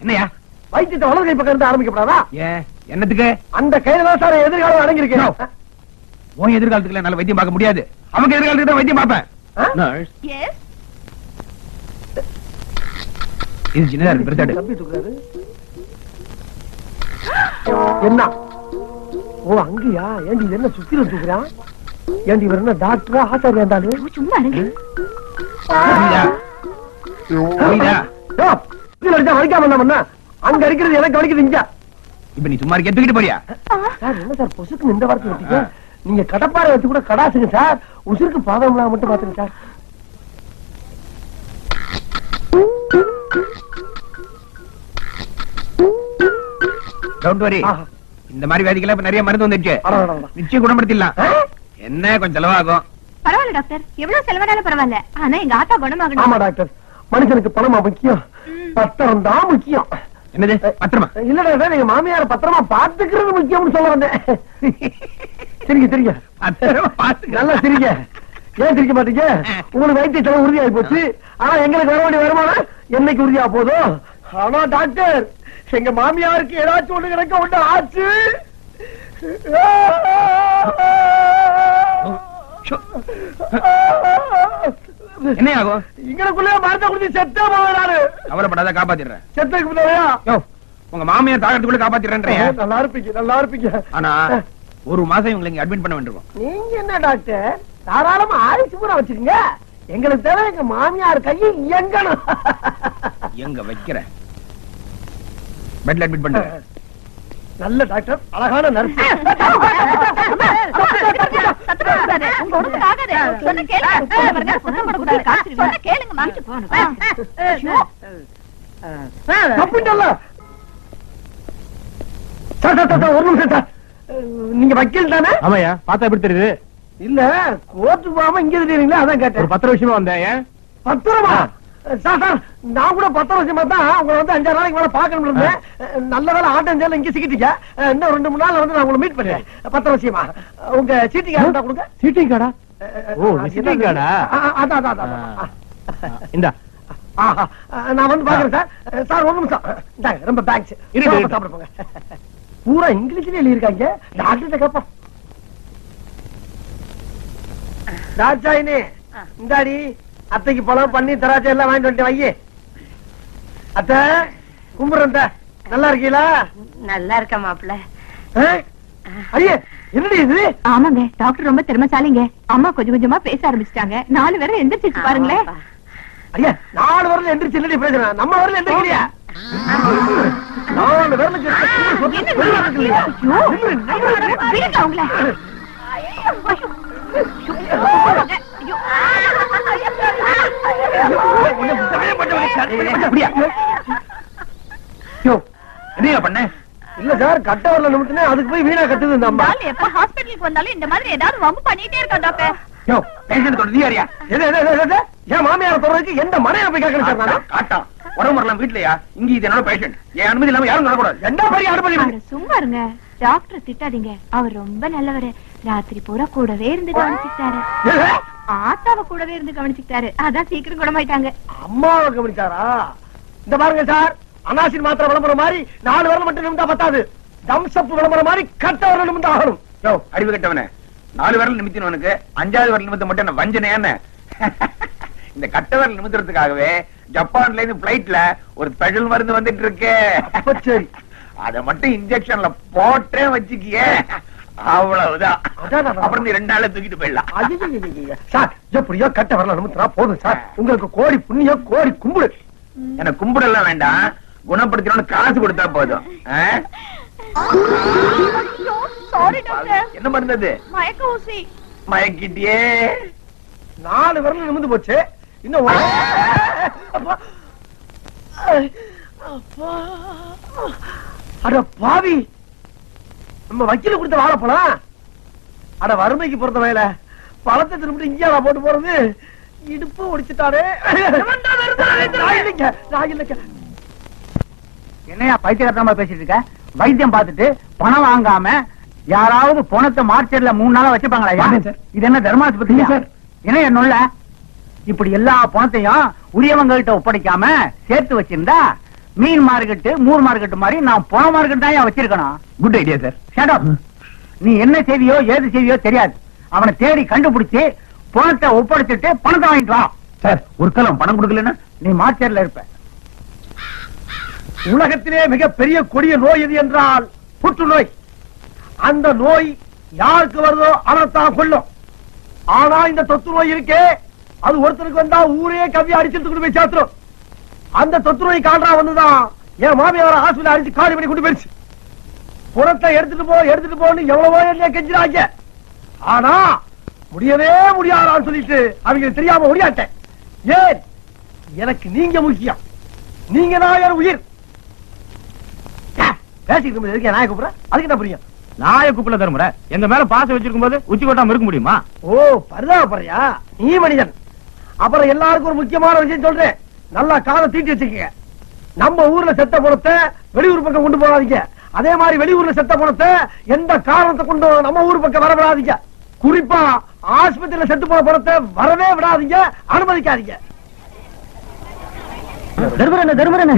என்னையா வைத்தியத்தை வலது கை பக்கம் இருந்து ஆரம்பிக்கப்படாதா? ஏன் என்னத்துக்கு? அந்த கையில தான் சார் எதிர்காலம் அடங்கியிருக்கேன். உன் எதிர்காலத்துக்கு என்னால வைத்தியம் பார்க்க முடியாது. அவங்க எதிர்காலத்துக்கு தான் வைத்தியம் பார்ப்பேன். இது சின்னதா இருக்கு, பெருசாடு. என்ன? ஓ அங்கயா? ஏண்டி என்ன சுத்தில தூக்குறான்? ஏண்டி இவர் என்ன டாக்டரா ஆசாரியா இருந்தாலும்? சும்மா இருங்க. வலிக்காம என்ன அங்க இருக்கிறது எனக்கு வலிக்குது இங்க. இப்ப நீ சும்மா இருக்க தூக்கிட்டு போறியா? சார் என்ன சார் பொசுக்கு இந்த வார்த்தை வச்சுக்க? நீங்க கடப்பாறை வச்சு கூட கடாசுங்க சார். உசுருக்கு பாதம்லாம் மட்டும் பாத்துங்க சார். Don't worry. இந்த மாதிரி வியாதிகளை இப்ப நிறைய மருந்து வந்துச்சு. நிச்சயம் குணப்படுத்திடலாம். என்ன கொஞ்சம் செலவாகும். பரவாயில்ல டாக்டர், எவ்வளவு செலவானாலும் பரவாயில்ல. ஆனா எங்க ஆத்தா குணமாகணும். ஆமா டாக்டர், மனுஷனுக்கு பணமா முக்கியம், பத்திரம் தான் முக்கியம். என்னது பத்திரமா? இல்ல டாக்டர், எங்க மாமியார பத்திரமா பாத்துக்கிறது முக்கியம்னு சொல்ல வந்தேன். சரிங்க சரிங்க, நல்லா சரிங்க. ஏன் சிரிக்க மாட்டீங்க? உங்களுக்கு வைத்திய செலவு உறுதியாகி போச்சு. ஆனா எங்களுக்கு வர வேண்டிய வருமானம் என்னைக்கு உறுதியா போதும்? ஆனா டாக்டர், எங்க மாமியாருக்கு ஏதாச்சும் ஒண்ணு கிடைக்க ஒண்ணு ஆச்சு. என்ன ஆகும்? இங்களுக்குள்ள மருந்த குடிச்சு செத்தே போவாரு. கவலைப்படாத, காப்பாத்திடுறேன். செத்ததுக்கு முன்னாடியா? உங்க மாமியார் தாகத்துக்குள்ள காப்பாத்திடுறேன். நல்லா இருப்பீங்க நல்லா இருப்பீங்க. ஆனா ஒரு மாசம் இவங்களை இங்க அட்மிட் பண்ண வேண்டியிருக்கும். நீங்க என்ன டாக்டர், தாராளமா ஆயுசு பூரா வச்சுக்கீங்க. எங்களுக்கு தேவை எங்க மாமியார் கையை இயங்கணும். எங்க வைக்கிற பெட்ல அட்மிட் பண்றேன். நல்ல டாக்டர், அழகான நர்ஸ். ஒரு நிமிஷம் சார், நீங்க வக்கீல் தானே? ஆமாயா, பார்த்தா எப்படி தெரியுது? இல்ல கோர்ட்டு போகாம இங்க தெரியுங்களா, அதான் கேட்டேன். ஒரு 10 வருஷமா வந்தேன். ஏன் 10 வருஷமா? சார் சார், நான் கூட 10 வருஷமா தான் உங்களை வந்து 5 நாளைக்கு மேல பாக்கணும் இருந்தேன். நல்ல வேலை ஆட்டம் இங்க சிக்கிட்டீங்க. இன்னும் 2-3 நாள்ல வந்து நான் உங்களை மீட் பண்ணேன். 10 வருஷமா உங்க சீட்டிங் கார்டு கொடுங்க. சீட்டிங் கார்டா? ஓ, விசிட்டிங் கார்டா? அதான் இந்தா. நான் வந்து பாக்குறேன் சார். சார் ஒரு நிமிஷம், ரொம்ப தேங்க்ஸ். சாப்பிட போங்க. பூரா இங்கிலீஷ்ல எழுதிருக்காங்க. டாக்டர் கேப்போம். ராஜாயினே, இந்தாடி அத்தைக்கு பழம் பண்ணி திராட்சை எல்லாம் வாங்கிட்டு வந்து வையே. அத்தை கும்பிடுறேன். நல்லா இருக்கீங்களா? நல்லா இருக்க மாப்பிள்ள. ஐயே என்னடி இது? ஆமாங்க, டாக்டர் ரொம்ப திறமைசாலிங்க. அம்மா கொஞ்சம் கொஞ்சமா பேச ஆரம்பிச்சிட்டாங்க. 4 பேரும் எந்திரிச்சு பாருங்களேன். ஐயா 4 வரல எந்திரிச்சு இல்லடி பேசுறேன். நம்ம வரல எந்திரிக்கலையா? 4 வரல என்ன பண்ண? இல்ல சார், கட்ட வரல நிமித்தினே அதுக்கு போய் வீணா கட்டுது இந்த அம்மா. எப்ப ஹாஸ்பிட்டலுக்கு வந்தாலும் இந்த மாதிரி ஏதாவது வம்பு பண்ணிட்டே இருக்கா டாக்டர். என் மாமியார தொடர்க்கு எந்த மனையில போய் கேட்கணும் சார்? நான் காட்டா உடம்பு வரலாம் வீட்லயா? இங்க இது என்னோட பேஷண்ட். என் அனுமதி இல்லாம யாரும் சொல்லக்கூடாது. என்ன பெரிய அனுமதி? சும்மா இருங்க டாக்டர், திட்டாதீங்க. அவர் ரொம்ப நல்லவரு. ராத்திரி பூரா கூடவே இருந்து கவனிச்சுட்டாரு. ஆத்தாவ கூடவே இருந்து கவனிச்சுட்டாரு. அதான் சீக்கிரம் குணமாயிட்டாங்க. அம்மாவை கவனிச்சாரா? இந்த பாருங்க சார், அனாசின் மாத்திரை விளம்பரம் மாதிரி 4 வரல மட்டும் நிமிந்தா பத்தாது. தம்சப் விளம்பரம் மாதிரி கட்ட வரல நிமிந்தா ஆகணும். அறிவு கட்டவனே, 4 வரல நிமித்தினவனுக்கு 5வது வரல நிமித்த மட்டும் என்ன வஞ்சனை? என்ன இந்த கட்ட வரல நிமித்துறதுக்காகவே ஜப்பான்ல இருந்து பிளைட்ல ஒரு ஸ்பெஷல் மருந்து வந்துட்டு இருக்கு. சரி, அத மட்டும் இன்ஜெக்ஷன்ல போட்டே வச்சுக்கிய, அவ்வளவுதான். அப்புறம் நீ 2 நாள்ல தூக்கிட்டு போயிடலாம். சார் எப்படியோ கட்ட வரல நிமித்தினா போதும் சார். உங்களுக்கு கோடி புண்ணியம், கோடி கும்பிடு. எனக்கு கும்பிடலாம் வேண்டாம், குணப்படுத்தணும்னு காசு கொடுத்தா போதும். என்ன மருந்தது? மயக்க ஊசி. மயக்கிட்டியே. 4 வரல நிமிந்து போச்சு. இன்னும் அட பாவி, நம்ம வக்கீல கொடுத்த வாழைப்பழம். அட வறுமைக்கு பொறுத்த வயல பழத்தை திரும்பிட்டு இங்கே போட்டு போறது. இடுப்பு ஒடிச்சுட்டாரு. என்னையா பைத்தியக்காரமா பேசிட்டு இருக்க? வைத்தியம் பார்த்துட்டு பணம் வாங்காம யாராவது பணத்தை மார்க்கெட்ல 3 நாளா வச்சுப்பாங்களா? இது என்ன தர்மாஸ்பத்திரி சார்? என்ன என்னுள்ள இப்படி எல்லா பணத்தையும் உரியவங்கள்ட்ட ஒப்படைக்காம சேர்த்து வச்சிருந்தா மீன் மார்க்கெட்டு மூர் மார்க்கெட் மாதிரி நான் பண மார்க்கெட் தான் வச்சிருக்கணும். Good idea sir. Shut up. நீ என்ன செய்தியோ ஏது செய்தியோ தெரியாது. அவனை தேடி கண்டுபிடிச்சு பணத்தை ஒப்படைச்சிட்டு பணத்தை வாங்கிட்டு வா. சார் ஒரு காலம் பணம் கொடுக்கலன்னா நீ மார்க்கெட்ல இருப்ப. உலகத்திலே மிகப்பெரிய கொடிய நோய் எது என்றால் புற்றுநோய். அந்த நோய் யாருக்கு வருதோ அவனைத்தான் கொல்லும். ஆனா இந்த தொத்து நோய் இருக்கே, அது ஒருத்தருக்கு வந்தா ஊரே கவ்வி அடிச்சுட்டு கொண்டு போய் சேர்த்துரும். அந்த தொத்து நோய் கால்ரா வந்துதான் என் மாமியார ஹாஸ்பிட்டல் அடிச்சு காலி பண்ணி கொண்டு போயிருச்சு. புறத்தை எடுத்துட்டு போன்னு எவ்வளவோ என்ன கெஞ்சிராங்க. ஆனா முடியவே முடியாதான்னு சொல்லிட்டு அவங்களுக்கு தெரியாம முடியாட்டேன். ஏன்? எனக்கு நீங்க முக்கியம். நீங்க தான் என் உயிர். பேசிட்டு இருக்கேன். நாய கூப்பிட அதுக்கு என்ன புரியும்? நாய கூப்பிடல தர்மரை. எங்க மேல பாசம் வச்சிருக்கும் போது உச்சி கொட்டாம இருக்க முடியுமா? ஓ பரிதாபப்படுறியா? நீ மனிதன். அப்புறம் எல்லாருக்கும் ஒரு முக்கியமான விஷயம் சொல்றேன். நல்லா காலை தீட்டி வச்சுக்கங்க. நம்ம ஊர்ல செத்த பணத்தை வெளியூர் பக்கம் கொண்டு போகாதீங்க. அதே மாதிரி வெளியூர்ல செத்த பணத்தை எந்த காரணத்தை கொண்டு நம்ம ஊர் பக்கம் வர விடாதீங்க. குறிப்பா ஆஸ்பத்திரியில செத்து போன பணத்தை வரவே விடாதீங்க, அனுமதிக்காதீங்க.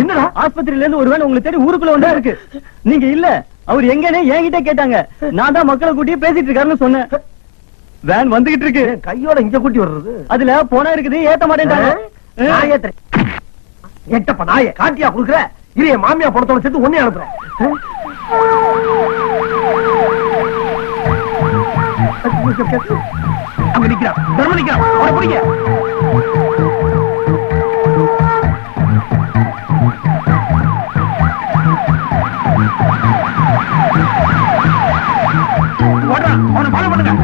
என்னடா ஆஸ்பத்திரியில இருந்து ஒருவேளை உங்களுக்கு தெரியும் ஊருக்குள்ள ஒன்றா இருக்கு. நீங்க இல்ல அவர் எங்கன்னு என்கிட்ட கேட்டாங்க. நான் தான் மக்களை கூட்டி பேசிட்டு இருக்காருன்னு சொன்னேன். வேன் வந்துகிட்டு இருக்கு. கையோட இங்க கூட்டி வர்றது. அதுல போனா இருக்குது ஏத்த மாட்டேன்டாங்க. நான் ஏத்துறேன். எட்டப்ப நாய காட்டியா குடுக்குற? இரு என் மாமியா பணத்தோட சேர்த்து ஒன்னே அனுப்புறேன். அங்க நிக்கிறான். தர்ம நிக்கிறான். அவனை பிடிங்க. ஓடுறான். அவனை ஃபாலோ பண்ணுங்க.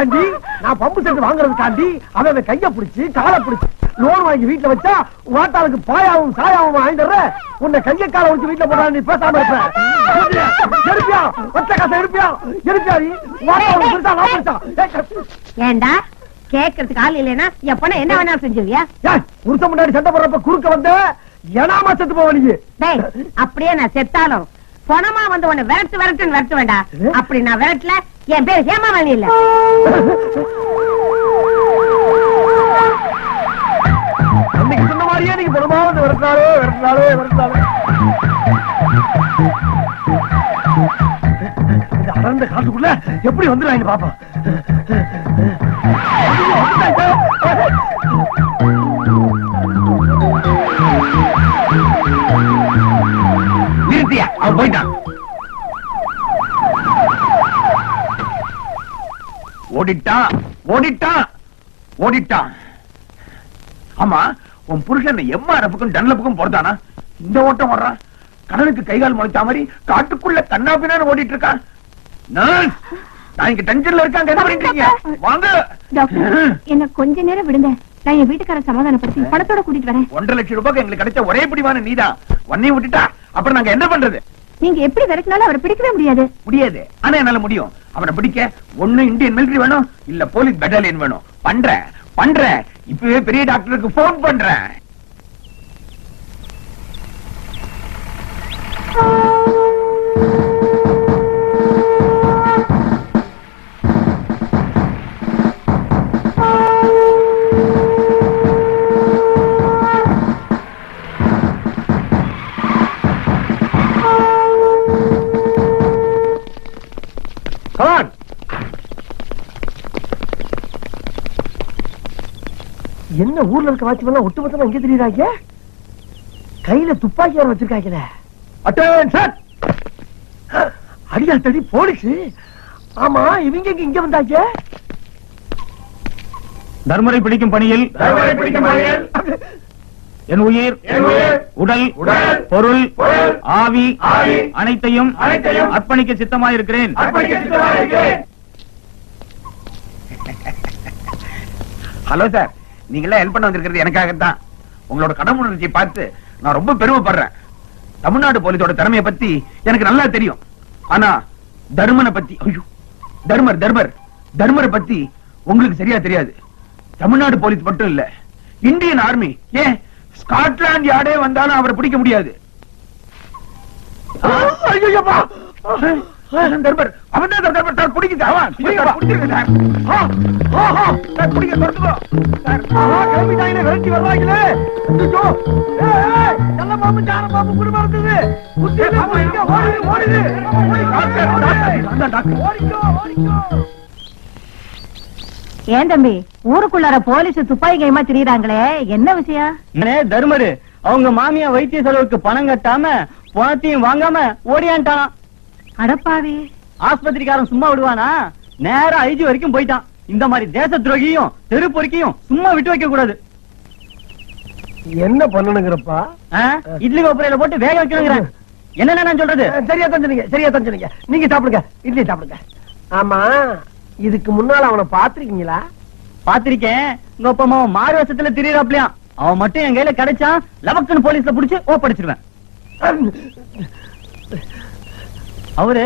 ஏண்டி நான் பம்பு செட்டு வாங்குறதுக்காண்டி அவன் கைய பிடிச்சு காலை பிடிச்சு லோன் வாங்கி வீட்டுல வச்சா வாட்டாளுக்கு பாயாவும் சாயாவும் வாங்கிடுற. உன்னை கைய காலை வச்சு வீட்டுல போடா. நீ பேசாம இருப்ப. எடுப்பியா? ஒத்த காசை எடுப்பியா? எடுப்பியா? ஏண்டா கேக்குறதுக்கு ஆள் இல்லைன்னா எப்பனா என்ன வேணாலும் செஞ்சுவியா? புருஷன் முன்னாடி சண்டை போடுறப்ப குறுக்க வந்து எனாமா செத்து போவ நீ. அப்படியே நான் செத்தாலும் பணமா வந்து உன்னை விரட்டுன்னு விரட்டு வேண்டாம். அப்படி நான் விரட்டல என் பேர் ஹேமாவாணி இல்ல. அன்னைக்கு சொன்ன மாதிரியே நீங்க பணமா வந்து விரட்டினாலே. அடர்ந்த காட்டுக்குள்ள எப்படி வந்துடுறாங்க பாப்பா. நிறுத்தியா? அவன் போயிட்டான். ஓடிட்டான். ஆமா, உன் புருஷன் எம்ஆர்எஃப்க்கும் டன்லப்புக்கும் போறதானா? இந்த ஓட்டம் ஓடுறான். கடலுக்கு கைகால் முளைச்சா மாதிரி காட்டுக்குள்ள கண்ணாபின்னு ஓடிட்டு இருக்கான். நான் இங்க டென்ஷன்ல இருக்காங்க. என்ன பண்ணிட்டு வாங்க டாக்டர், என்ன கொஞ்ச நேரம் விடுங்க. நான் என் வீட்டுக்காரன் சமாதானப்படுத்தி பணத்தோட கூட்டிட்டு வரேன். 1.5 லட்சம் ரூபாய்க்கு எங்களுக்கு கிடைச்ச ஒரே பிடிவான நீதான். வண்ணியை விட்டுட்டா அப்புறம் நாங்க என்ன பண்றது? நீங்க எப்படி விரட்டினாலும் அவரை பிடிக்கவே முடியாது. ஆனா என்னால முடியும். அவனை பிடிக்க ஒண்ணு இந்தியன் மிலிட்டரி வேணும், இல்ல போலீஸ் பெட்டாலியன் வேணும். பண்றேன். இப்பவே பெரிய டாக்டருக்கு போன் பண்றேன். என்ன ஊர்ல இருக்க வாட்ச்மேன் ஒட்டுமொத்தமா எங்க தெரியுறாங்க? கையில துப்பாக்கி வர வச்சிருக்காங்க. அட்டென்ஷன்! அடியா தடி போலீஸ். ஆமா, இவங்க இங்க வந்தாங்க. தர்மரை பிடிக்கும் பணியில் என் உயிர் உடல் பொருள் ஆவி அனைத்தையும் அர்ப்பணிக்க சித்தமாயிருக்கிறேன். ஹலோ சார், நீங்களே ஹெல்ப் பண்ண வந்திருக்கிறது எனக்காகத்தான். உங்களோட கடமுணர்ச்சியை பார்த்து நான் ரொம்ப பெருமைப்படுறேன். தமிழ்நாடு போலீஸோட திறமையை பத்தி எனக்கு நல்லா தெரியும். ஆனா தர்மனை பத்தி, ஐயோ தர்மரை பத்தி உங்களுக்கு சரியா தெரியாது. தமிழ்நாடு போலீஸ் மட்டும் இல்ல, இந்தியன் ஆர்மி, ஏன் ஸ்காட்லாந்து யார்டே வந்தாலும் அவரை பிடிக்க முடியாது. தர்மர் அவன் தான் பிடிக்க விரட்டி வர்றாங்களே. நல்ல பாம்பு ஜான பாம்பு குடும்பம் இருந்தது. ஏன் தம்பி ஊருக்குள்ளார போலீஸ் துப்பாக்கி கைமா திரியுறாங்களே, என்ன விஷயம்? தர்மரு அவங்க மாமியா வைத்திய செலவுக்கு பணம் கட்டாம பணத்தையும் வாங்காம ஓடியான்ட்டான். அடப்பாவி, ஆஸ்பத்திரிக்காரன் சும்மா விடுவானா? நேரா ஐஜி வரைக்கும் போயிட்டான். இந்த மாதிரி தேச துரோகியும் தெரு பொறுக்கியும் சும்மா விட்டு வைக்க கூடாது. என்ன பண்ணணுங்கிறப்பா? இட்லி கோப்பரையில போட்டு வேக வைக்கணுங்கிறேன். என்ன நான் சொல்றது? சரியா தான் சொன்னீங்க. நீங்க சாப்பிடுங்க, இட்லி சாப்பிடுங்க. ஆமா, இதுக்கு முன்னால அவனை பாத்திருக்கீங்களா? பாத்திருக்கேன். உங்க அப்பா அம்மா மாறு வருஷத்துல திரியறாப்லையா? அவன் மட்டும் என் கையில கிடைச்சான், லவக்குன்னு போலீஸ்ல புடிச்சு ஒப்படைச்சிருவேன். அவரு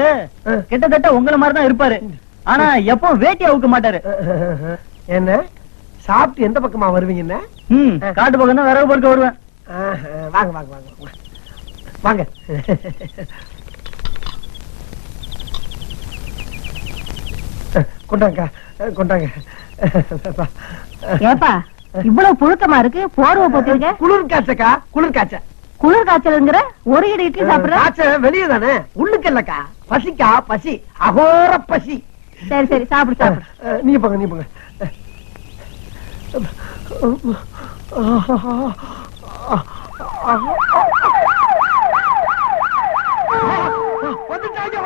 கிட்டத்தட்ட உங்களை மாதிரிதான் இருப்பாரு. ஆனா எப்போ வேட்டி அவுக்க மாட்டாரு. என்ன சாப்பிட்டு எந்த பக்கமா வருவீங்க? காட்டு பக்கம் தான் விறகு பொறுக்க வருவேன். வாங்க வாங்க வாங்க வாங்க. கொண்டாங்க. ஏப்பா இவ்வளவு புழுக்கமா இருக்கு, போர்வை போட்டிருக்க? குளிர் காய்ச்சக்கா, குளிர் காய்ச்ச. குளிர் காய்ச்சலுங்கிற ஒரு இடி இட்லி சாப்பிடுற? காய்ச்சல் வெளியே தானே, உள்ளுக்கு இல்லக்கா. பசிக்கா, பசி, அகோர பசி. சரி சாப்பிடு. நீங்க போங்க. வந்துட்டாங்க.